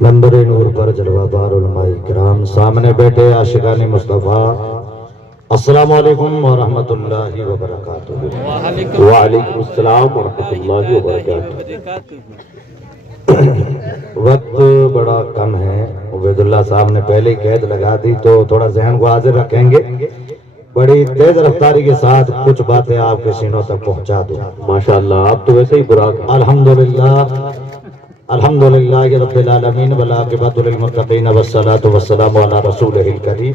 منبر نور پر جلوہ بار علماء کرام، سامنے بیٹھے عاشقان مصطفیٰ، السلام علیکم ورحمۃ اللہ وبرکاتہ۔ وعلیکم السلام ورحمۃ اللہ وبرکاتہ۔ وقت بڑا کم ہے، عبید اللہ صاحب نے پہلے ہی قید لگا دی تو تھوڑا ذہن کو حاضر رکھیں گے، بڑی تیز رفتاری کے ساتھ کچھ باتیں آپ کے سینوں تک پہنچا دوں۔ ماشاءاللہ، آپ تو ویسے ہی براق ہیں۔ الحمدللہ رب العالمین والعاقبۃ للمتقین والصلاۃ والسلام علی رسولہ الکریم،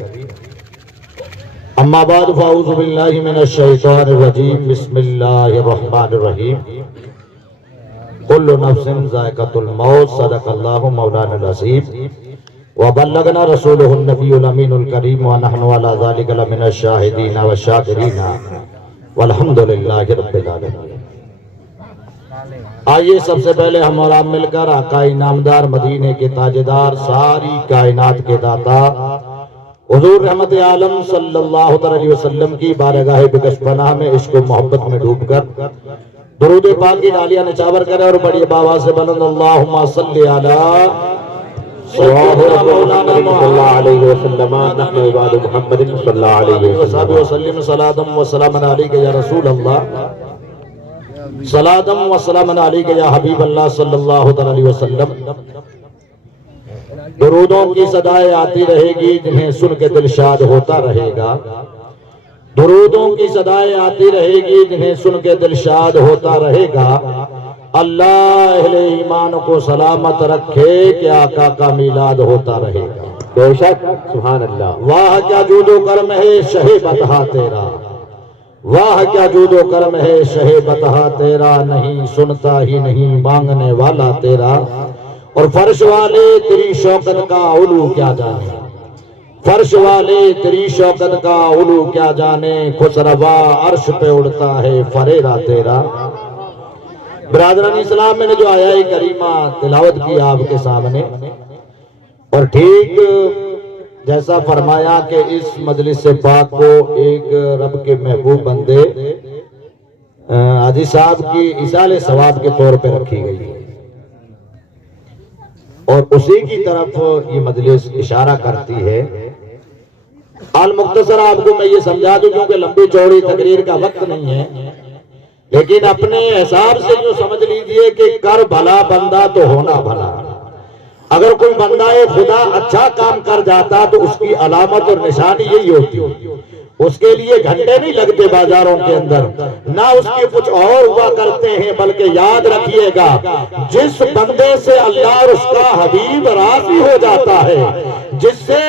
اما بعد فاعوذ باللہ من الشیطان الرجیم، بسم اللہ الرحمن الرحیم، کل نفس ذائقۃ الموت، صدق اللہ مولانا العظیم، وبلغنا رسولہ النبی الامین الکریم، ونحن علی ذلک لمن الشاہدین والشاکرین والحمدللہ رب العالمین۔ آئیے سب سے پہلے ہم اور آپ مل کر آقا انعامدار مدینے کے تاجدار، ساری کائنات کے داتا حضور رحمت عالم صلی اللہ علیہ وسلم کی بارگاہ بکش پناہ میں عشق و محبت میں ڈوب کر درود پاک کی ڈالیاں نچاور کرے اور بڑی آواز سے بلند اللہم صلی علی صلی اللہ علیہ وسلم، نحن عباد محمد صلی اللہ علیہ وسلم، صلاۃ و سلام علیک یا رسول اللہ، صلاۃ و سلام علیک یا حبیب اللہ صلی اللہ علیہ وسلم۔ درودوں کی صدائیں آتی رہے گی جنہیں سن کے دل شاد ہوتا رہے گا، درودوں کی صدائیں آتی رہے گی جنہیں سن کے دل شاد ہوتا رہے گا۔ اللہ اہل ایمان کو سلامت رکھے کہ آقا کا میلاد ہوتا رہے گا۔ بے شک، سبحان اللہ۔ واہ کیا جود و کرم ہے شہ بتہا تیرا، واہ کیا جود و کرم ہے شہ بتہا تیرا، نہیں سنتا ہی نہیں مانگنے والا تیرا، اور فرش والے تیری شوکت کا علو کیا جانے، فرش والے تیری شوکت کا علو کیا جانے، خسروا عرش پہ اڑتا ہے فریرا تیرا۔ برادران اسلام میں نے جو آیہ کریمہ تلاوت کی آپ کے سامنے، اور ٹھیک جیسا فرمایا کہ اس مجلس پاک کو ایک رب کے محبوب بندے حاجی صاحب کی ایصال ثواب کے طور پہ رکھی گئی ہے، اور اسی کی طرف یہ مجلس اشارہ کرتی ہے۔ مختصر آپ کو میں یہ سمجھا دوں کیونکہ لمبی چوڑی تقریر کا وقت نہیں ہے، لیکن اپنے حساب سے جو سمجھ لیجئے کہ کر بھلا بندہ تو ہونا بھلا۔ اگر کوئی بندہ خدا اچھا کام کر جاتا تو اس کی علامت اور نشانی یہی ہوتی ہے، اس کے لیے گھنٹے نہیں لگتے بازاروں کے اندر، نہ اس کے کچھ اور ہوا کرتے ہیں، بلکہ یاد رکھیے گا جس بندے سے اللہ اور اس کا حبیب راضی ہو جاتا ہے، جس سے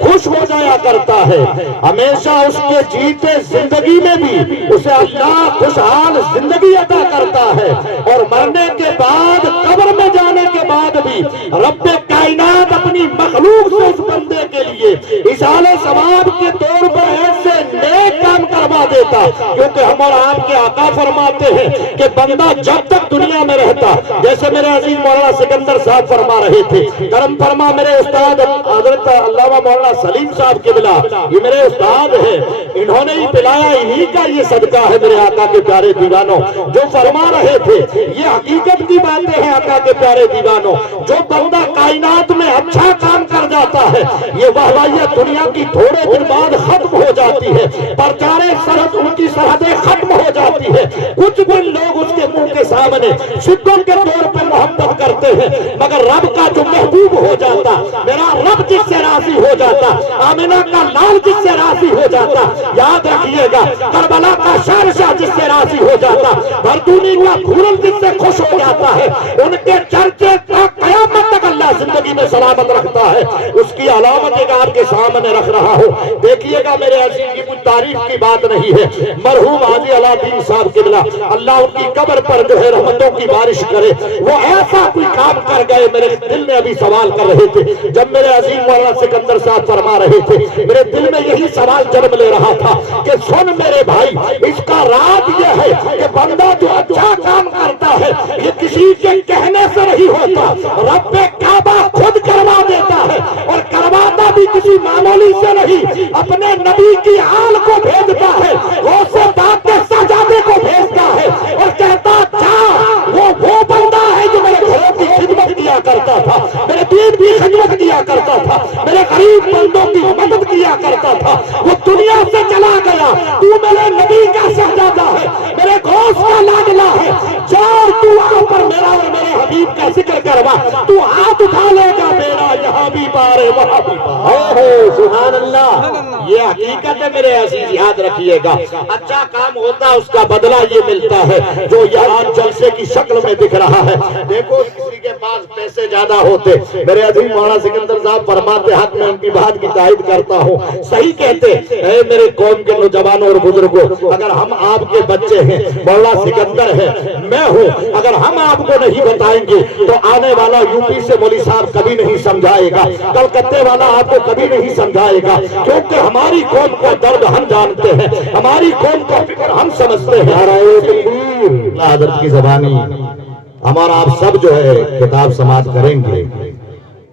خوش ہو جایا کرتا ہے، ہمیشہ اس کے جیتے زندگی میں بھی اسے اللہ خوشحال زندگی عطا کرتا ہے، اور مرنے کے بعد قبر میں جانے کے بعد بھی رب کائنات اپنی مخلوق سے اس بندے کے لیے ایصال ثواب کے طور پر ایسے نیک کام کروا دیتا، کیونکہ ہم اور آپ کے آقا فرماتے ہیں کہ بندہ جب تک دنیا میں رہتا، جیسے میرے عزیز مولانا سکندر صاحب فرما رہے تھے، کرم فرما میرے استاد حضرت علامہ مولانا سلیم صاحب کے بلا، یہ میرے استاد ہیں، انہوں نے ہی پلایا، انہی کا یہ صدقہ ہے میرے آقا کے پیارے دیوانوں، جو فرما رہے تھے یہ حقیقت کی باتیں ہیں آقا کے پیارے دیوانوں، جو بندہ کائنات میں اچھا کام کر جاتا ہے، یہ واہوائیت دنیا کی تھوڑے دن بعد ختم ہو جاتی ہے، پرچارے سرحد ان کی سرحدیں ختم ہو جاتی ہے، کچھ دن لوگ اس کے منہ کے سامنے سکوں کے طور پر محبت کرتے ہیں، مگر رب کا جو محبوب ہو جاتا، میرا رب جس سے راضی ہو جاتا، آمنہ کا لال جس سے راضی ہو جاتا، یاد رکھیے گا کربلا کا شہنشاہ جس سے راضی ہو جاتا، بردونی کا پھول جس سے خوش ہو جاتا ہے، ان کے چرچے کا قیامت تک اللہ زندگی میں سلامت رکھتا ہے، اس کی علامت ایک آپ کے سامنے رکھ رہا ہوں۔ دیکھیے گا میرے عزیز کی کچھ تعریف کی بات نہیں ہے، مرحوم حاجی علادین صاحب قبلہ اللہ ان کی قبر پر جو ہے رحمتوں کی بارش کرے، وہ ایسا کوئی کام کر گئے، میرے دل میں ابھی سوال کر رہے تھے جب میرے عزیز مولانا سکندر صاحب فرما رہے تھے، میرے دل میں یہی سوال جنم لے رہا تھا کہ سن میرے بھائی، اس کا راز یہ ہے کہ بندہ جو اچھا کام کرتا ہے یہ کسی کے کہنے سے نہیں ہوتا، رب کعبہ خود کروا دیتا ہے، اور کرواتا بھی کسی معمولی سے نہیں، اپنے نبی کی آل کو بھیجتا ہے، غوث پاک کے سجادے کو بھیجتا ہے، اور کہتا جا وہ بندہ ہے جو میرے گھروں کی خدمت کیا کرتا تھا، میرے دین غریب بندوں کی مدد کیا کرتا تھا وہ دنیا سے چلا گیا. تو میرے نبی کا شہزادہ ہے, میرے غوث کا لاڈلا ہے, چار دعاؤں پر میرا اور میرے حبیب کا ذکر کروا, تو ہاتھ اٹھا لے گا میرا یہاں بھی پار ہے وہاں بھی پار ہے. سبحان اللہ. یہ حقیقت ہے میرے عزیز, یاد رکھیے گا. اچھا کام ہوتا اس کا بدلہ یہ ملتا ہے جو یہاں جلسے کی شکل میں دکھ رہا ہے. دیکھو کسی کے پاس پیسے زیادہ ہوتے, میرے عزیز مولانا سکندر صاحب فرماتے, حق میں ان کی بات کی تائید کرتا ہوں, صحیح کہتے, اے میرے قوم کے نوجوانوں اور بزرگوں, اگر ہم آپ کے بچے ہیں, مولانا سکندر ہے, میں ہوں, اگر ہم آپ کو نہیں بتائیں گے تو آنے والا یو پی سے مولوی صاحب کبھی نہیں سمجھائے گا, کلکتے والا آپ کو کبھی نہیں سمجھائے گا, کیونکہ ہماری قوم کا درد ہم جانتے ہیں, ہماری قوم کا فکر ہم سمجھتے ہیں. حضرت کی زبانی ہمارا آپ سب جو ہے کتاب سماعت کریں گے,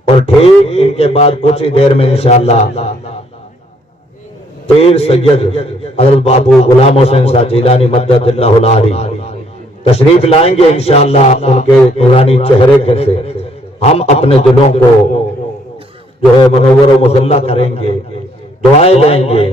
اور ٹھیک ان کے بعد کچھ ہی دیر میں انشاءاللہ پیر سید حضرت بابو غلام حسین شاہ جیلانی مدد اللہ العالی تشریف لائیں گے انشاءاللہ. ان کے نورانی چہرے سے ہم اپنے دلوں کو جو ہے منور و مسلح کریں گے, دعائیں لیں گے.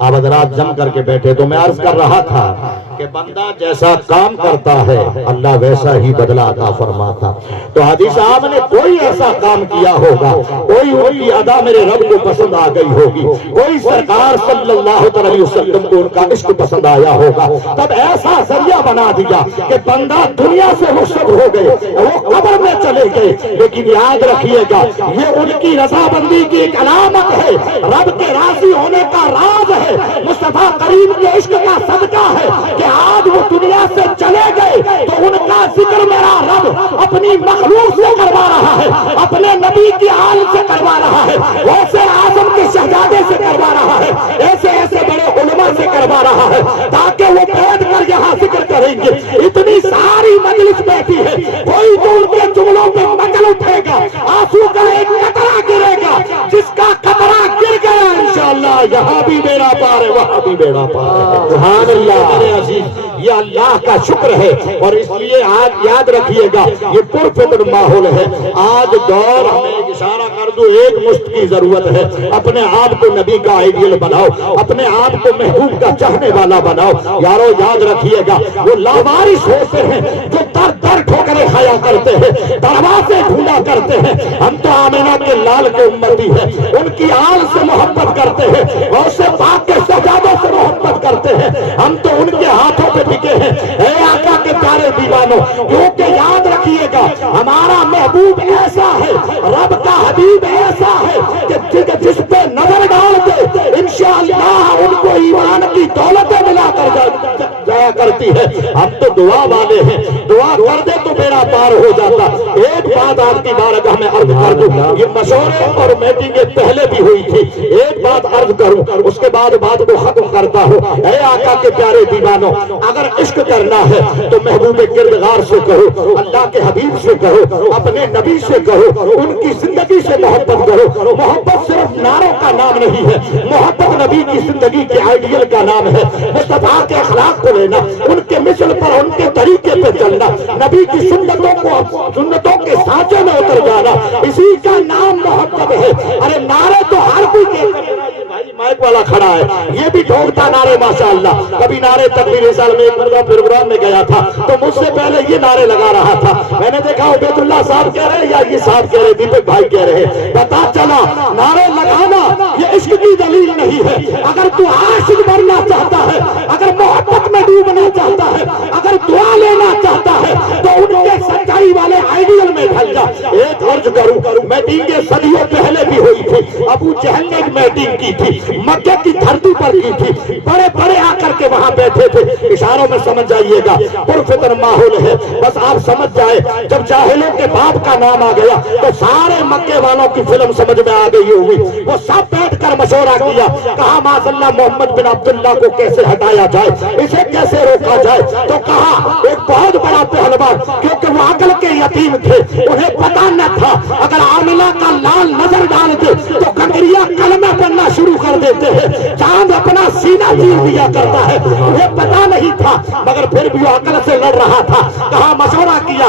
آپ حضرات جم کر کے بیٹھے تو میں عرض کر رہا تھا کہ بندہ جیسا کام کرتا ہے اللہ ویسا ہی بدلہ عطا فرماتا. تو حاجی صاحب نے کوئی ایسا کام کیا ہوگا, کوئی ان کی ادا میرے رب کو پسند آ گئی ہوگی, کوئی سرکار صلی اللہ علیہ وسلم کو ان کا عشق پسند آیا ہوگا, تب ایسا ذریعہ بنا دیا کہ بندہ دنیا سے رخصت ہو گئے, وہ قبر میں چلے گئے. لیکن یاد رکھیے گا یہ ان کی رضامندی کی ایک علامت ہے, رب کے راضی ہونے کا راز ہے, مصطفیٰ کریم کے عشق کا صدقہ ہے کہ آج وہ دنیا سے چلے گئے تو ان کا ذکر میرا رب اپنی مخلوق سے کروا رہا ہے, اپنے نبی کی آل سے کروا رہا ہے, ویسے اعظم کے شہزادے سے کروا رہا ہے, ایسے ایسے بڑے علماء سے کروا رہا ہے, تاکہ وہ بیٹھ کر یہاں ذکر کریں گے. اتنی ساری مجلس بیٹھی ہے, کوئی تو ان کے جملوں پہ مچل اٹھے گا, آنسو کا ایک قطرہ گرے گا, جس کا قطرہ گر گیا انشاءاللہ یہاں بھی میرا پار ہے وہاں بھی میرا پار ہے. سبحان اللہ. میرے عزیز یہ اللہ کا شکر ہے, اور اس لیے آج یاد رکھیے گا یہ پرفکر ماحول ہے. آج دور ہمیں ایک اشارہ کر دو, ایک مشت کی ضرورت ہے, اپنے آپ کو نبی کا آئیڈیل بناؤ, اپنے آپ کو محبوب کا چاہنے والا بناؤ. یارو یاد رکھیے گا وہ لاوارث ہوتے ہیں جو در در ٹھوکریں کھایا کرتے ہیں, دروازے ڈھونڈا کرتے ہیں. ہم تو آمینہ کے لال کے امتی ہیں, ان کی آل سے محبت کرتے ہیں, اور سے پاک کے سجادوں سے محبت کرتے ہیں. ہم تو ان کے ہاتھوں پہ ٹکے ہیں. اے آقا کے پیارے دیوانوں, کیونکہ یاد رکھیے گا ہمارا محبوب ایسا ہے, رب کا حبیب ایسا ہے کہ جس پہ نظر ڈال دے انشاءاللہ ان کو ایمان کی دولتیں ملا کر جایا کرتی ہے. ہم تو دعا والے ہیں, دعا کر دے تو میرا پار ہو جاتا. ایک بات آپ کی بارگاہ میں عرض کر دوں, یہ مشورے اور میٹنگیں پہلے بھی ہوئی تھی, ایک بات عرض کروں اس کے بعد بات کو ختم کرتا ہوں. اے آقا کے پیارے دیوانوں, اگر عشق کرنا ہے تو محبوب کردگار سے کہو, اللہ کے حبیب سے کہو, اپنے نبی سے کہو, ان کی زندگی سے محبت کرو. محبت صرف نعروں کا نام نہیں ہے, محبت نبی کی زندگی کے آئیڈیل کا نام ہے. مصطفیٰ کے اخلاق کو لینا, ان کے مثل پر ان کے طریقے پہ چلنا, نبی کی سنتوں کو سنتوں کے سانچے میں اتر جانا, اسی کا نام محبت ہے. ارے نعرے تو ہر کوئی کہتا ہے, مائک والا کھڑا ہے یہ بھی ٹھوکتا نعرے ماشاءاللہ. کبھی نعرے تکبیر سال میں ایک مرتبہ پروگرام میں گیا تھا تو مجھ سے پہلے یہ نعرے لگا رہا تھا, میں نے دیکھا عبید اللہ صاحب کہہ رہے یا یہ صاحب کہہ رہے, دیپک بھائی کہہ رہے, پتا چلا نعرے لگانا یہ عشق کی دلیل نہیں ہے. اگر تو عاشق بننا چاہتا ہے, اگر محبت میں ڈوبنا چاہتا ہے, اگر دعا لینا چاہتا ہے تو ان کے سچائی والے آئیڈیل میں ڈھل جا. ایک عرض کروں, میٹنگیں صدیوں پہلے بھی ہوئی تھی. ابو جہل نے ایک میٹنگ کی تھی, مکہ کی دھرتی پر کی تھی, بڑے بڑے آ کر کے وہاں بیٹھے تھے. اشاروں میں سمجھ جائیے گا, پرفتن ماحول ہے. بس آپ سمجھ جائے جب جاہلوں کے باپ کا نام آ گیا تو سارے مکے والوں کی فلم سمجھ میں آ گئی ہوگی. وہ سب بیٹھ کر مشورہ کیا, کہا معاذ اللہ محمد بن عبداللہ کو کیسے ہٹایا جائے, اسے کیسے روکا جائے. تو کہا ایک بہت بڑا پہلوان, کیونکہ وہ عقل کے یتیم تھے, انہیں پتا نہ تھا اگر عاملہ کا لال نظر ڈال دے تو کنگریا کلمہ پڑھنا شروع کر دیتے ہیں, چاند اپنا سینہ چیر دیا کرتا ہے. انہیں پتا نہیں تھا مگر پھر بھی وہ عقل سے لڑ رہا تھا. کہا مشورہ کیا,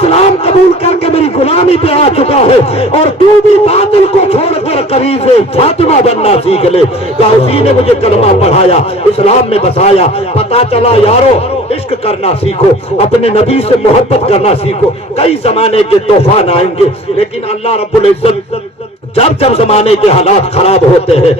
اسلام قبول کر کے میری غلامی پہ آ چکا ہے اور تو بھی باطل کو چھوڑ کر قریب فاطمہ بننا سیکھ لے۔ کہا اسی نے مجھے کلمہ پڑھایا، اسلام میں بسایا۔ پتا چلا یارو عشق کرنا سیکھو، اپنے نبی سے محبت کرنا سیکھو۔ کئی زمانے کے طوفان آئیں گے لیکن اللہ رب العزت جب زمانے کے حالات خراب ہوتے ہیں،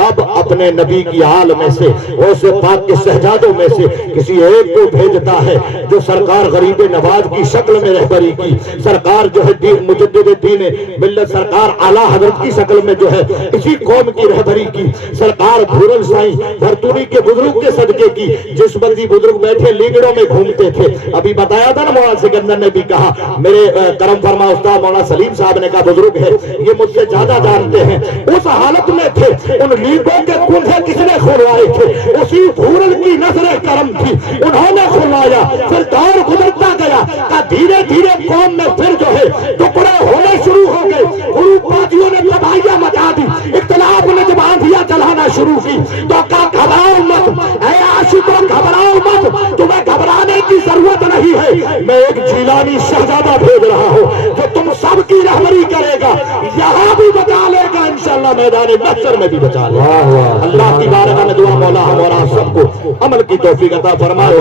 رب اپنے نبی کی آل میں سے، غوث پاک کے شہزادوں میں سے کسی ایک کو بھیجتا ہے جو سرکار غریب نواز کی شکل میں رہبری کی، سرکار جو ہے مجدد دین ملت سرکار اعلیٰ حضرت کی شکل میں جو ہے اسی قوم کی رہبری کی، سرکار بھورل سائیں بھرتوری کے بزرگ کے صدقے کی، جس بندی بزرگ بیٹھے لیگڑوں میں گھومتے تھے۔ ابھی بتایا تھا نا مولانا سکندر نے بھی کہا، میرے کرم فرما استاد مولانا سلیم صاحب نے کہا بزرگ ہے یہ مجھ سے زیادہ جانتے ہیں، اس حالت میں تھے، ان لیگوں کے کنڈے کس نے کھلوائے تھے؟ اسی بھورل کی نظر کرم تھی، انہوں نے کھلوایا۔ پھر دور گزرتا گیا کہ دھیرے دھیرے قوم میں پھر جو ہے ٹکڑے ہونے شروع ہو گئے، گروپاتیوں نے تباہیاں مچا دی، اختلاف نے جب آندھیاں چلانا شروع کی تو کہا گھبراؤ مت اے عاشقوں، گھبراؤ مت، تمہیں گھبرانے کی ضرورت نہیں ہے، میں ایک جیلانی شہزادہ بھیج رہا ہوں جو تم سب کی رہبری کرے گا، یہاں بھی بچا لے گا انشاءاللہ، میدان محشر میں بھی بچا لے گا۔ اللہ کی بارگاہ میں دعا مولا ہمارا سب کو عمل کی توفیق عطا فرمائے۔